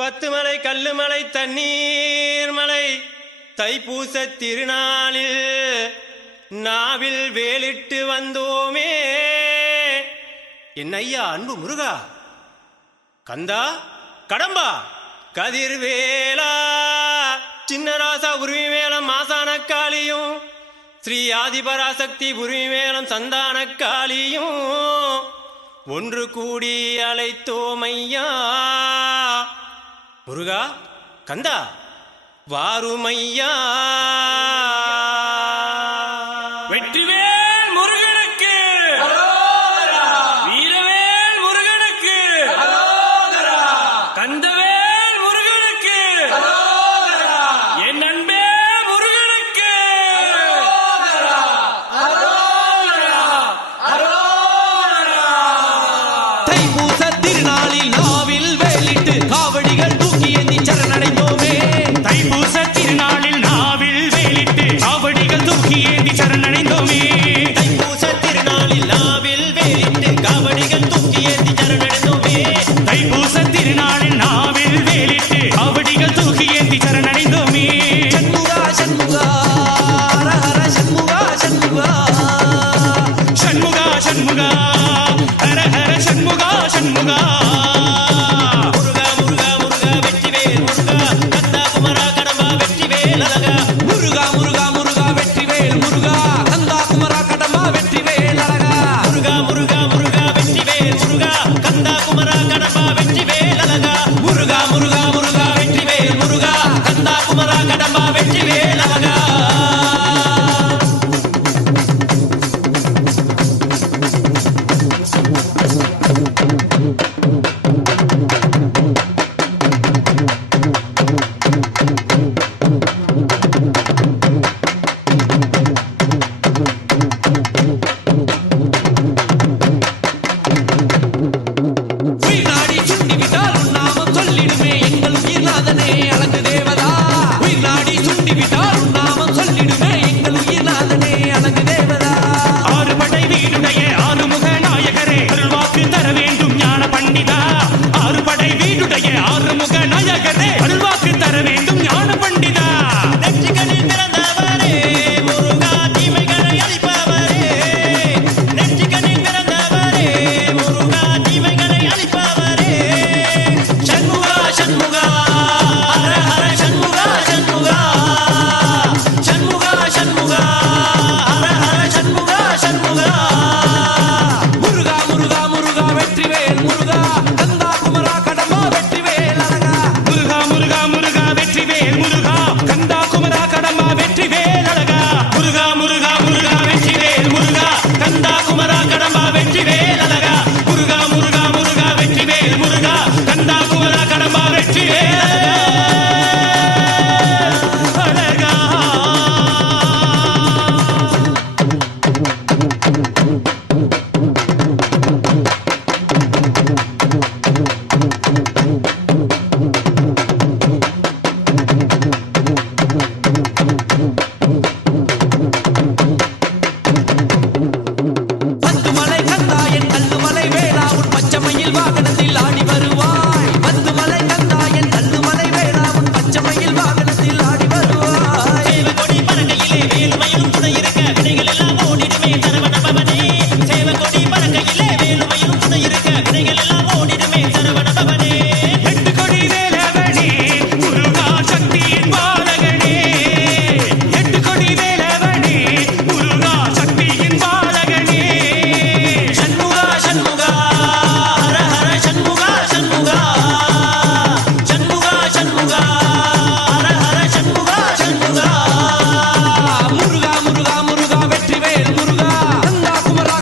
பத்துமலை கல்லுமலை தண்ணீர் மலை தைப்பூச திருநாளில் நாவில் வேலிட்டு வந்தோமே. என்னையா அன்பு முருகா, கந்தா, கடம்பா, கதிர்வேலா, சின்னராசா உருவி மேளம் மாசான காளியும், ஸ்ரீ ஆதிபராசக்தி உருவி மேளம் சந்தான காளியும் ஒன்று கூடி அழைத்தோமையா. முருகா, கந்தா, வாருமையா. வெற்றிவேல் முருகனுக்கு, வீரவேல் முருகனுக்கு, கந்தவேல் முருகனுக்கு, என் அன்பே முருகனுக்கு. தைப்பூச திருநாளில் நாவில் வேலிட்டு காவடிகள் தூக்கி ஏந்தி சரணடைந்தோமே. தைப்பூச திருநாளில் நாவில் வேலிட்டு காவடிகள் தூக்கி ஏந்தி சரணடைந்தோமே. தைப்பூச திருநாளில் நாவில் வேலிட்டு காவடிகள் தூக்கி ஏந்தி சரணடைந்தோமே. தைப்பூச திருநாளில் நாவில் வேலிட்டு காவடிகள் தூக்கி ஏந்தி சரணடைந்தோமே. சண்முகா சண்முகா, ஹர ஹர சண்முகா சண்முகா, சண்முகா சண்முகா, ஹர ஹர சண்முகா சண்முகா. முருகா முருகா முருகா வெற்றிவேல் முருகா, கந்தா குமரா கடம்பா வெற்றிவேல் அழகா. முருகா முருகா முருகா வெற்றிவேல் முருகா, கந்தா குமரா கடம்பா வெற்றிவேல் அழகா. முருகா முருகா முருகா வெற்றிவேல் முருகா, கந்தா குமரா கடம்பா வெற்றிவேல் அழகா. முருகா முருகா முருகா வெற்றிவேல் முருகா, கந்தா குமரா கடம்பா வெற்றிவேல் அழகா. உயிர்நாடி சுண்டிவிட்டால் உன் நாமம் சொல்லிடுமே எங்கள் உயிர்நாதனே அழகு தேவதா. உயிர்நாடி சுண்டிவிட்டால் உன் நாமம் சொல்லிடுமே எங்கள் உயிர்நாதனே அழகு தேவதா. ஆறு படை வீடுடைய ஆறுமுக நாயகரே, அருள்வாக்கு தர வேண்டும் ஞான பண்டிதா.